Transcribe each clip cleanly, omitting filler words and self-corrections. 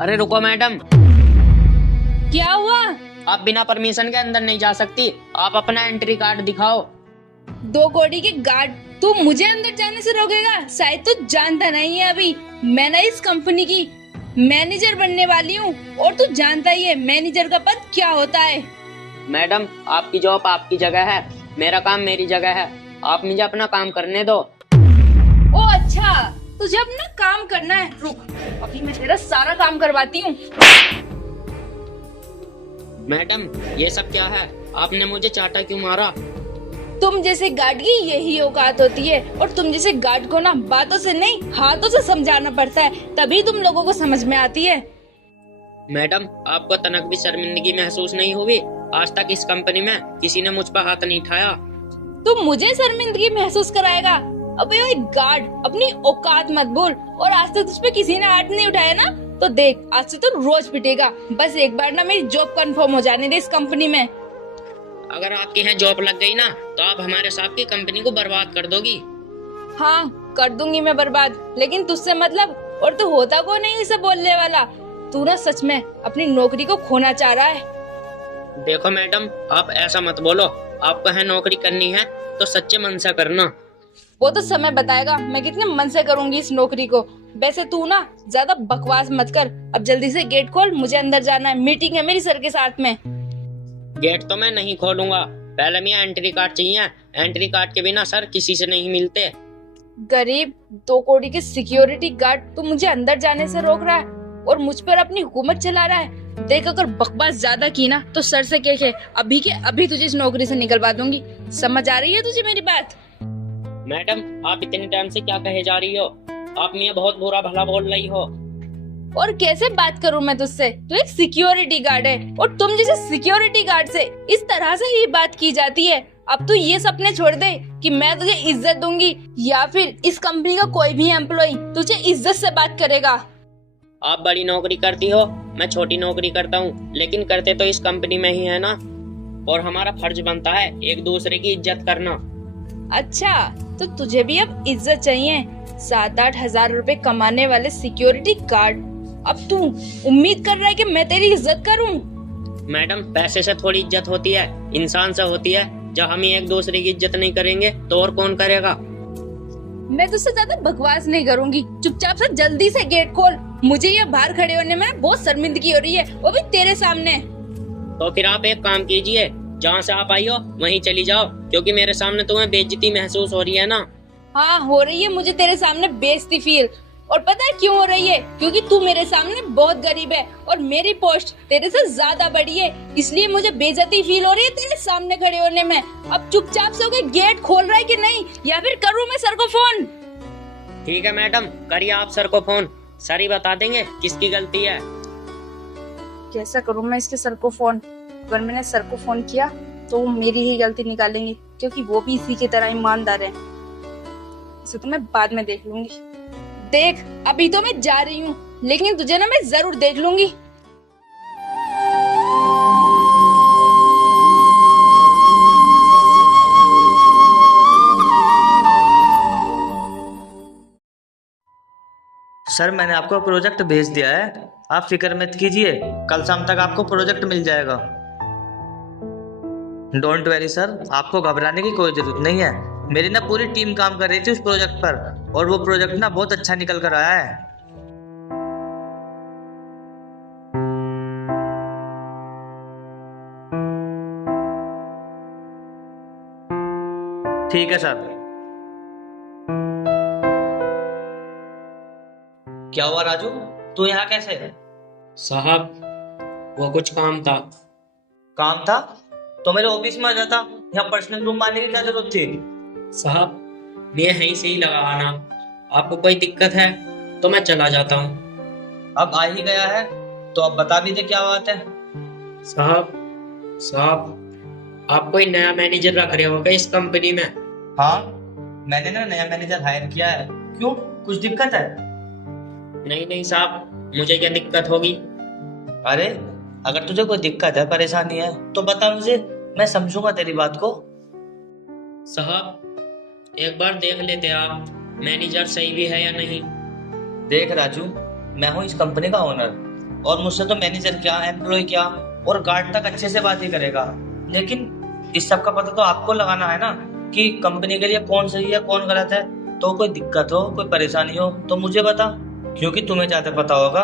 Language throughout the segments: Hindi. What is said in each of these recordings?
अरे रुको मैडम, क्या हुआ? आप बिना परमिशन के अंदर नहीं जा सकती। आप अपना एंट्री कार्ड दिखाओ। 2 कौड़ी के गार्ड, तू मुझे अंदर जाने से रोकेगा? शायद तू जानता नहीं है, अभी मैं ना इस कंपनी की मैनेजर बनने वाली हूँ, और तू जानता ही है मैनेजर का पद क्या होता है। मैडम, आपकी जॉब आपकी जगह है, मेरा काम मेरी जगह है। आप मुझे अपना काम करने दो। ओ अच्छा, तुझे अपना काम करना है? रुक, अभी मैं तेरा सारा काम करवाती हूँ। मैडम, ये सब क्या है? आपने मुझे चाटा क्यों मारा? तुम जैसे गार्ड की यही औकात होती है, और तुम जैसे गार्ड को ना बातों से नहीं हाथों से समझाना पड़ता है, तभी तुम लोगों को समझ में आती है। मैडम, आपको तनक भी शर्मिंदगी महसूस नहीं हुई? आज तक इस कंपनी में किसी ने मुझ पर हाथ नहीं उठाया। तुम मुझे शर्मिंदगी महसूस कराएगा? अबे ओए गार्ड, अपनी औकात मत भूल। और आज तक तुझ पे किसी ने हाथ नहीं उठाया ना, तो देख आज से तो रोज पिटेगा। बस एक बार ना मेरी जॉब कंफर्म हो जाने दे इस कंपनी में। अगर आपके यहाँ जॉब लग गई ना, तो आप हमारे साथ की कंपनी को बर्बाद कर दोगी। हाँ कर दूंगी मैं बर्बाद, लेकिन तुझसे मतलब, और तू होता को नहीं इसे बोलने वाला। तू ना सच में अपनी नौकरी को खोना चाह रहा है। देखो मैडम, आप ऐसा मत बोलो। आपको है नौकरी करनी है तो सच्चे मन से करना। वो तो समय बताएगा मैं कितने मन से करूंगी इस नौकरी को। वैसे तू ना ज्यादा बकवास मत कर, अब जल्दी से गेट खोल, मुझे अंदर जाना है, मीटिंग है मेरी सर के साथ में। गेट तो मैं नहीं खोलूंगा, पहले मैं एंट्री कार्ड चाहिए। एंट्री कार्ड के बिना सर किसी से नहीं मिलते। गरीब 2 कौड़ी के सिक्योरिटी गार्ड, तू मुझे अंदर जाने से रोक रहा है और मुझ पर अपनी हुकूमत चला रहा है। देख, अगर बकवास ज्यादा की ना तो सर से कह के अभी के अभी तुझे इस नौकरी से निकलवा दूंगी। समझ आ रही है तुझे मेरी बात? मैडम, आप इतने टाइम से क्या कहे जा रही हो? आप मुझे बहुत बुरा भला बोल रही हो। और कैसे बात करूं मैं तुझसे? तू एक सिक्योरिटी गार्ड है, और तुम जैसे सिक्योरिटी गार्ड से इस तरह से ही बात की जाती है। अब तू ये सपने छोड़ दे कि मैं तुझे इज्जत दूंगी, या फिर इस कंपनी का कोई भी एम्प्लॉय तुझे इज्जत से बात करेगा। आप बड़ी नौकरी करती हो, मैं छोटी नौकरी करता हूँ, लेकिन करते तो इस कंपनी में ही है ना। और हमारा फर्ज बनता है एक दूसरे की इज्जत करना। अच्छा, तो तुझे भी अब इज्जत चाहिए? 7-8 हजार रुपए कमाने वाले सिक्योरिटी गार्ड, अब तू उम्मीद कर रहा है कि मैं तेरी इज्जत करूं? मैडम, पैसे से थोड़ी इज्जत होती है, इंसान से होती है। जब हम ही एक दूसरे की इज्जत नहीं करेंगे तो और कौन करेगा? मैं तुझसे ज्यादा बकवास नहीं करूंगी, चुपचाप से जल्दी से गेट खोल। मुझे ये बाहर खड़े होने में बहुत शर्मिंदगी हो रही है, वो भी तेरे सामने। तो फिर आप एक काम कीजिए, जहाँ से आप आई हो वहीं चली जाओ, क्योंकि मेरे सामने तुम्हें बेइज्जती महसूस हो रही है ना। हाँ हो रही है, मुझे तेरे सामने बेइज्जती फील। और पता है क्यों हो रही है? क्योंकि तू मेरे सामने बहुत गरीब है और मेरी पोस्ट तेरे से ज्यादा बड़ी है, इसलिए मुझे बेइज्जती फील हो रही है तेरे सामने खड़े होने में। अब चुपचाप से होके गेट खोल रहा है कि नहीं, या फिर करूँ मैं सर को फोन? ठीक है मैडम, करिए आप सर को फोन। सर ही बता देंगे किसकी गलती है। कैसा करूँ मैं इसके सर को फोन? अगर मैंने सर को फोन किया तो वो मेरी ही गलती निकालेंगे, क्योंकि वो भी इसी की तरह ईमानदार है। इसे तो मैं बाद में देख लूंगी। देख, अभी तो मैं जा रही हूँ, लेकिन तुझे ना मैं जरूर देख लूंगी। सर, मैंने आपको प्रोजेक्ट भेज दिया है, आप फिक्र मत कीजिए, कल शाम तक आपको प्रोजेक्ट मिल जाएगा। डोंट वेरी सर, आपको घबराने की कोई जरूरत नहीं है। मेरी ना पूरी टीम काम कर रही थी उस प्रोजेक्ट पर, और वो प्रोजेक्ट ना बहुत अच्छा निकल कर आया है। ठीक है सर। क्या हुआ राजू, तू यहाँ कैसे है? साहब, वो कुछ काम था। काम था तो मेरे ऑफिस में आ जाता, यहाँ पर्सनल रूम आने की क्या जरूरत थी? साहब, मैं यहीं से ही लगा आना। आपको कोई दिक्कत है तो मैं चला जाता हूँ। अब आ ही गया है तो अब बता भी दे क्या बात है। साहब, आप कोई नया मैनेजर रख रहे हो क्या इस कंपनी में? हाँ, मैंने ना नया मैनेजर हायर किया है। क्यों, कुछ दिक्कत है? नहीं नहीं साहब, मुझे क्या दिक्कत होगी? अरे, अगर तुझे कोई दिक्कत है, परेशानी है तो बता मुझे, मैं समझूंगा तेरी बात को। साहब, एक बार देख लेते आप, मैनेजर सही भी है या नहीं। देख राजू, मैं हूँ इस कंपनी का ओनर, और मुझसे तो मैनेजर क्या, एम्प्लॉय क्या और गार्ड तक अच्छे से बात ही करेगा। लेकिन इस सब का पता तो आपको लगाना है ना कि कंपनी के लिए कौन सही है कौन गलत है। तो कोई दिक्कत हो, कोई परेशानी हो तो मुझे बता, क्योंकि तुम्हें ज्यादा पता होगा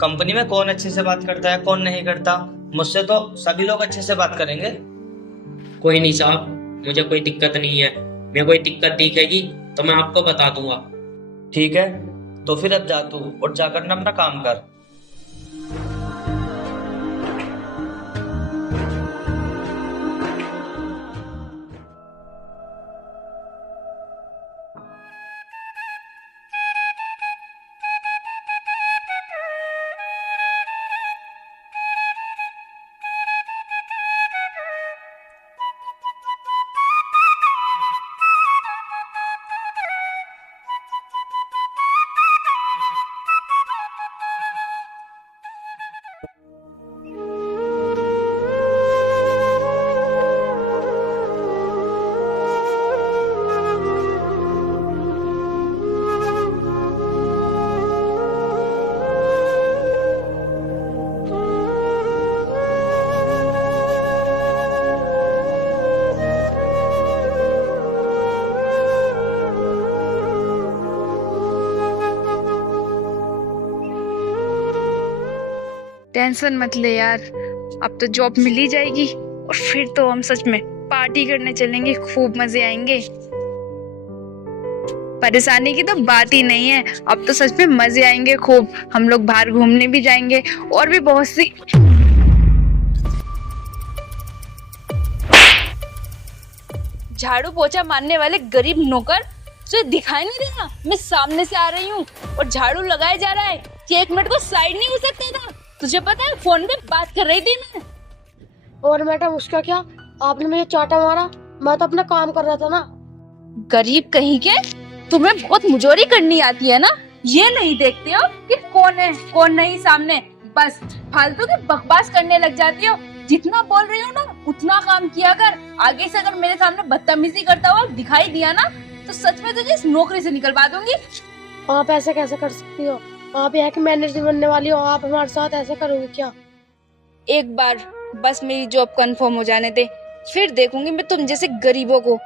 कंपनी में कौन अच्छे से बात करता है कौन नहीं करता। मुझसे तो सभी लोग अच्छे से बात करेंगे। कोई नहीं साहब, मुझे कोई दिक्कत नहीं है। मैं कोई दिक्कत दिखेगी तो मैं आपको बता दूंगा। ठीक है, तो फिर अब जा तू और जाकर ना अपना काम कर। टेंशन मत ले यार, अब तो जॉब मिल ही जाएगी और फिर तो हम सच में पार्टी करने चलेंगे, खूब मजे आएंगे। परेशानी की तो बात ही नहीं है, अब तो सच में मजे आएंगे खूब। हम लोग बाहर घूमने भी जाएंगे और भी बहुत सी। झाड़ू पोछा मारने वाले गरीब नौकर, तुझे दिखाई नहीं दे रहा मैं सामने से आ रही हूँ और झाड़ू लगाया जा रहा है कि 1 मिनट को साइड नहीं हो सकता था। तुझे पता है फोन पे बात कर रही थी मैं। और मैडम उसका क्या, आपने मुझे चाटा मारा, मैं तो अपना काम कर रहा था ना। गरीब कहीं के, तुम्हें बहुत मुजोरी करनी आती है ना, ये नहीं देखते हो कि कौन है कौन नहीं सामने, बस फालतू की बकवास करने लग जाती हो। जितना बोल रही हो ना उतना काम किया कर। आगे से अगर मेरे सामने बदतमीजी करता हुआ दिखाई दिया ना तो सच में तुझे इस नौकरी से निकलवा दूंगी। आप ऐसे कैसे कर सकती हो, आप यहाँ की मैनेजर बनने वाली हो, आप हमारे साथ ऐसे करोगे क्या? एक बार बस मेरी जॉब कंफर्म हो जाने दे, फिर देखूंगी मैं तुम जैसे गरीबों को।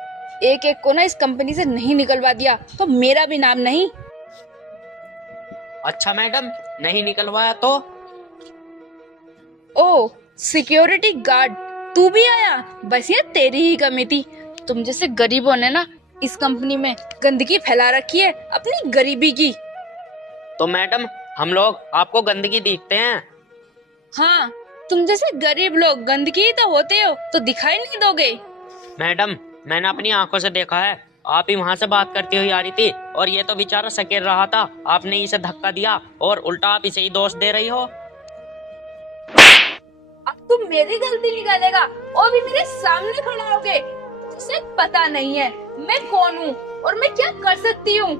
एक एक को ना इस कंपनी से नहीं निकलवा दिया तो मेरा भी नाम नहीं। अच्छा मैडम, नहीं निकलवाया तो? ओ सिक्योरिटी गार्ड, तू भी आया? बस ये तेरी ही कमी थी। तुम जैसे गरीबों ने ना इस कंपनी में गंदगी फैला रखी है अपनी गरीबी की। तो मैडम हम लोग आपको गंदगी दिखते हैं? हाँ, तुम जैसे गरीब लोग गंदगी ही तो होते हो, तो दिखाई नहीं दोगे? मैडम मैंने अपनी आंखों से देखा है, आप ही वहाँ से बात करती हुई आ रही थी और ये तो बेचारा सकेर रहा था। आपने इसे धक्का दिया और उल्टा आप इसे ही दोष दे रही हो। अब तुम मेरी गलती निकालेगा और भी मेरे सामने खड़ा होगे? तुझे पता नहीं है मैं कौन हूँ और मैं क्या कर सकती हूँ।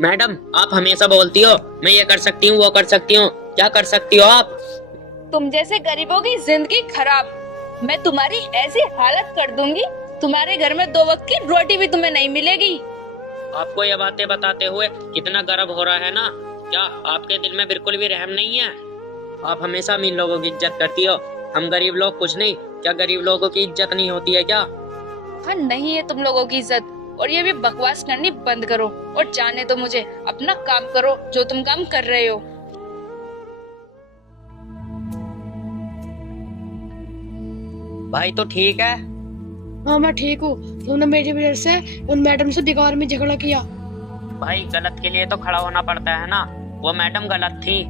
मैडम आप हमेशा बोलती हो मैं ये कर सकती हूँ वो कर सकती हूँ, क्या कर सकती हो आप? तुम जैसे गरीबों की जिंदगी खराब, मैं तुम्हारी ऐसी हालत कर दूंगी, तुम्हारे घर में 2 वक्त की रोटी भी तुम्हें नहीं मिलेगी। आपको ये बातें बताते हुए कितना गर्व हो रहा है ना, क्या आपके दिल में बिल्कुल भी रहम नहीं है? आप हमेशा अमीर लोगों की इज्जत करती हो, हम गरीब लोग कुछ नहीं। क्या गरीब लोगों की इज्जत नहीं होती है क्या? हाँ नहीं है तुम लोगों की इज्जत, और ये भी बकवास करनी बंद करो और जाने दो मुझे, अपना काम करो जो तुम काम कर रहे हो। भाई तो ठीक है। हाँ मैं ठीक हूँ, तुमने मेरी वजह से उन मैडम से बेकार में झगड़ा किया। भाई गलत के लिए तो खड़ा होना पड़ता है ना, वो मैडम गलत थी।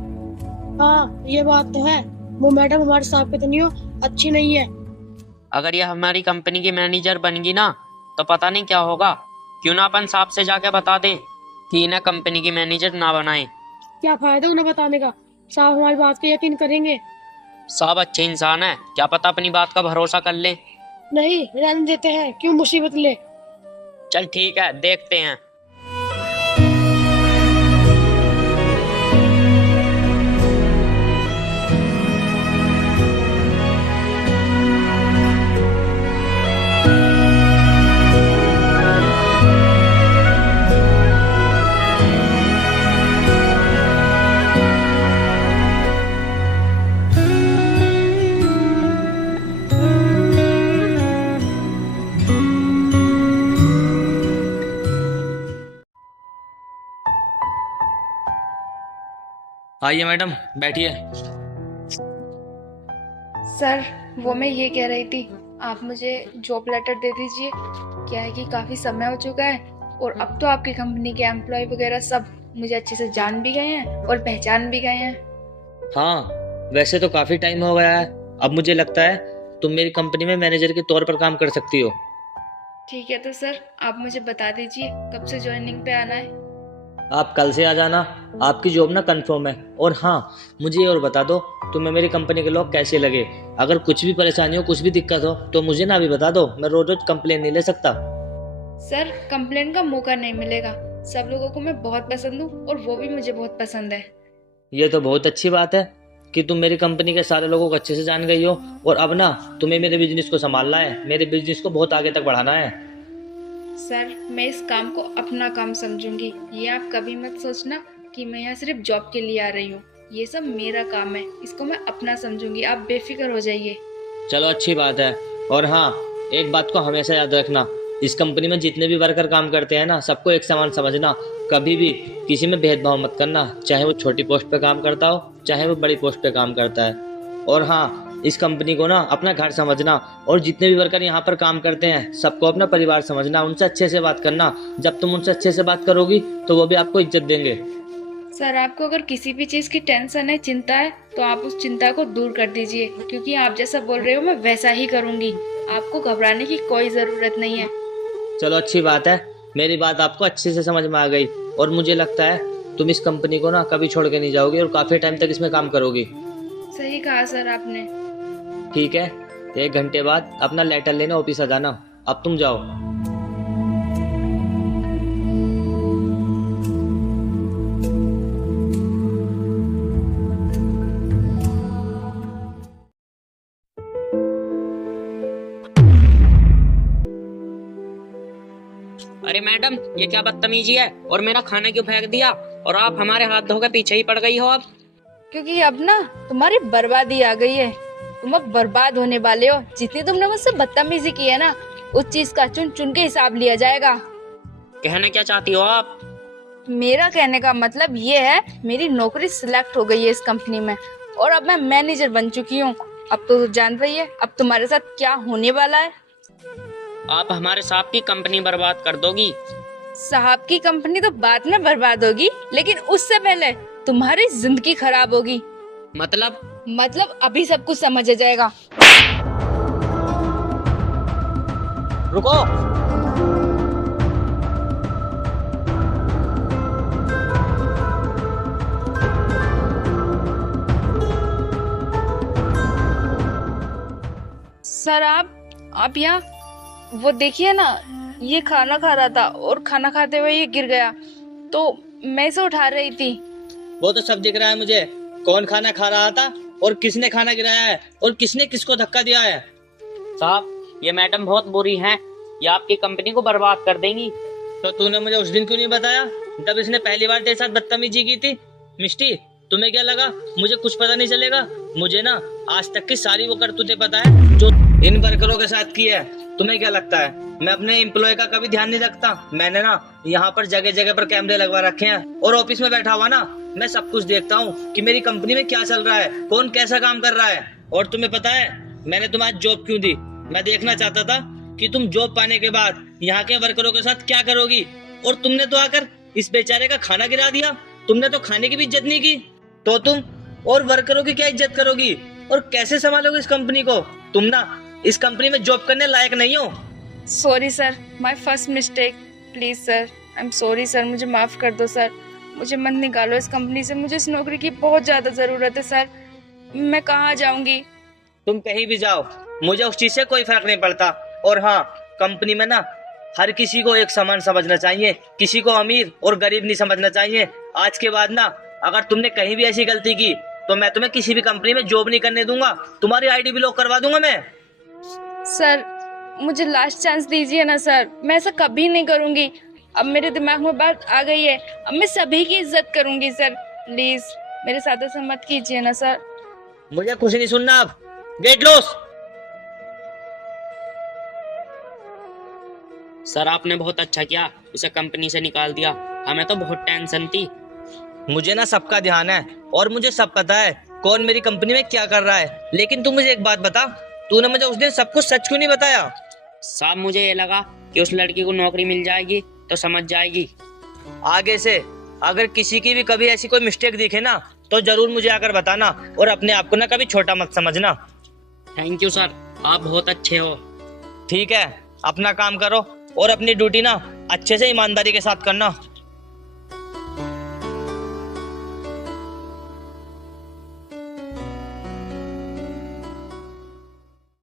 हाँ ये बात तो है, वो मैडम हमारे साथ कितनी हो अच्छी नहीं है। अगर ये हमारी कंपनी की मैनेजर बनेगी ना तो पता नहीं क्या होगा। क्यों ना अपन साहब से जाके बता दें कि इन्हें कंपनी की मैनेजर ना बनाए। क्या फायदा उन्हें बताने का, साहब हमारी बात पे यकीन करेंगे। साहब अच्छे इंसान है, क्या पता अपनी बात का भरोसा कर ले। नहीं रहने देते हैं, क्यों मुसीबत ले। चल ठीक है, देखते हैं। आइए मैडम, बैठिए। सर वो मैं ये कह रही थी, आप मुझे जॉब लेटर दे दीजिए। क्या है कि काफ़ी समय हो चुका है और अब तो आपकी कंपनी के एम्प्लॉय वगैरह सब मुझे अच्छे से जान भी गए हैं और पहचान भी गए हैं। हाँ, वैसे तो काफी टाइम हो गया है। अब मुझे लगता है तुम मेरी कंपनी में मैनेजर के तौर पर काम कर सकती हो। ठीक है तो सर आप मुझे बता दीजिए कब से ज्वाइनिंग पे आना है। आप कल से आ जाना, आपकी जॉब ना कंफर्म है। और हाँ, मुझे ये और बता दो, तुम्हें मेरी कंपनी के लोग कैसे लगे? अगर कुछ भी परेशानी हो, कुछ भी दिक्कत हो तो मुझे ना अभी बता दो। मैं रोज रोज कंप्लेन नहीं ले सकता। सर कंप्लेन का मौका नहीं मिलेगा। सब लोगों को मैं बहुत पसंद हूँ और वो भी मुझे बहुत पसंद है। ये तो बहुत अच्छी बात है कि तुम मेरी कंपनी के सारे लोगों को अच्छे से जान गई हो। और अब ना तुम्हें मेरे बिजनेस को संभालना है, मेरे बिजनेस को बहुत आगे तक बढ़ाना है। सर मैं इस काम को अपना काम समझूंगी। ये आप कभी मत सोचना कि मैं यहाँ सिर्फ जॉब के लिए आ रही हूँ। ये सब मेरा काम है, इसको मैं अपना समझूंगी। आप बेफिक्र हो जाइए। चलो अच्छी बात है। और हाँ, एक बात को हमेशा याद रखना, इस कंपनी में जितने भी वर्कर काम करते हैं ना, सबको एक समान समझना। कभी भी किसी में भेदभाव मत करना, चाहे वो छोटी पोस्ट पे काम करता हो, चाहे वो बड़ी पोस्ट पे काम करता है। और हाँ, इस कंपनी को ना अपना घर समझना। और जितने भी वर्कर यहाँ पर काम करते हैं, सबको अपना परिवार समझना। उनसे अच्छे से बात करना। जब तुम उनसे अच्छे से बात करोगी तो वो भी आपको इज्जत देंगे। सर आपको अगर किसी भी चीज़ की टेंशन है, चिंता है, तो आप उस चिंता को दूर कर दीजिए, क्योंकि आप जैसा बोल रहे हो मैं वैसा ही करूँगी। आपको घबराने की कोई ज़रूरत नहीं है। चलो अच्छी बात है, मेरी बात आपको अच्छे से समझ में आ गई। और मुझे लगता है तुम इस कंपनी को ना कभी छोड़ के नहीं जाओगी और काफ़ी टाइम तक इसमें काम करोगी। सही कहा सर आपने। ठीक है, 1 घंटे बाद अपना लेटर लेने ऑफिस आ जाना। अब तुम जाओ। अरे मैडम, ये क्या बदतमीजी है? और मेरा खाना क्यों फेंक दिया? और आप हमारे हाथ धोकर पीछे ही पड़ गई हो अब। क्योंकि अब ना तुम्हारी बर्बादी आ गई है। तुम अब बर्बाद होने वाले हो। जितनी तुमने मुझसे बदतमीजी की है ना, उस चीज का चुन चुन के हिसाब लिया जाएगा। कहना क्या चाहती हो आप? मेरा कहने का मतलब ये है, मेरी नौकरी सिलेक्ट हो गई है इस कंपनी में और अब मैं मैनेजर बन चुकी हूँ। अब तो जान रही है अब तुम्हारे साथ क्या होने वाला है। आप हमारे साहब की कंपनी बर्बाद कर दोगी। साहब की कंपनी तो बाद में बर्बाद होगी, लेकिन उससे पहले तुम्हारी जिंदगी खराब होगी। मतलब अभी सब कुछ समझ आ जाएगा। रुको। सर आप यहाँ वो देखिए ना, ये खाना खा रहा था और खाना खाते हुए ये गिर गया, तो मैं इसे उठा रही थी। वो तो सब दिख रहा है मुझे, कौन खाना खा रहा था और किसने खाना गिराया है और किसने किसको धक्का दिया है। साहब, ये मैडम बहुत बुरी हैं, ये आपकी कंपनी को बर्बाद कर देंगी। तो तूने मुझे उस दिन क्यों नहीं बताया, जब इसने पहली बार तेरे साथ बदतमीजी की थी? मिष्टी, तुम्हें क्या लगा मुझे कुछ पता नहीं चलेगा? मुझे ना आज तक की सारी वो करतूतें पता है जो इन वर्करों के साथ की है। तुम्हें क्या लगता है मैं अपने एम्प्लॉय का कभी ध्यान नहीं रखता? मैंने ना यहाँ पर जगह जगह पर कैमरे लगवा रखे हैं और ऑफिस में बैठा हुआ ना मैं सब कुछ देखता हूँ कि मेरी कंपनी में क्या चल रहा है, कौन कैसा काम कर रहा है। और तुम्हें पता है मैंने तुम्हें जॉब क्यों दी? मैं देखना चाहता था कि तुम जॉब पाने के बाद यहाँ के वर्करों के साथ क्या करोगी। और तुमने तो आकर इस बेचारे का खाना गिरा दिया। तुमने तो खाने की भी इज्जत नहीं की, तो तुम और वर्करों की क्या इज्जत करोगी और कैसे संभालोगे इस कंपनी को? तुम ना इस कंपनी में जॉब करने लायक नहीं हो। Sorry sir, my first mistake. Please sir, I am sorry sir, मुझे माफ कर दो सर। मुझे मत निकालो इस कंपनी से, मुझे इस नौकरी की बहुत ज्यादा जरूरत है सर। मैं कहाँ जाऊंगी? तुम कहीं भी जाओ, मुझे उस चीज से कोई फर्क नहीं पड़ता। और हाँ, कंपनी में ना हर किसी को एक समान समझना चाहिए, किसी को अमीर और गरीब नहीं समझना चाहिए। आज के बाद ना अगर तुमने कहीं भी ऐसी गलती की तो मैं तुम्हें किसी भी कंपनी में जॉब नहीं करने दूंगा। तुम्हारी आईडी ब्लॉक करवा दूंगा मैं। सर मुझे लास्ट चांस दीजिए ना सर, मैं ऐसा कभी नहीं करूंगी। अब मेरे दिमाग में बात आ गई है, अब मैं सभी की इज्जत करूंगी सर। प्लीज मेरे साथ ऐसा मत कीजिए ना सर। मुझे कुछ नहीं सुनना, अब गेट लॉस। सर आपने बहुत अच्छा किया, उसे कंपनी से निकाल दिया। हमें तो बहुत टेंशन थी। मुझे ना सबका ध्यान है और मुझे सब पता है कौन मेरी कंपनी में क्या कर रहा है। लेकिन तू मुझे एक बात बता, तूने मुझे उस दिन सब कुछ सच क्यों नहीं बताया? साहब मुझे ये लगा कि उस लड़की को नौकरी मिल जाएगी तो समझ जाएगी। आगे से अगर किसी की भी कभी ऐसी कोई मिस्टेक दिखे ना तो जरूर मुझे आकर बताना और अपने आप को ना कभी छोटा मत समझना। थैंक यू सर, आप बहुत अच्छे हो। ठीक है, अपना काम करो और अपनी ड्यूटी ना अच्छे से ईमानदारी के साथ करना।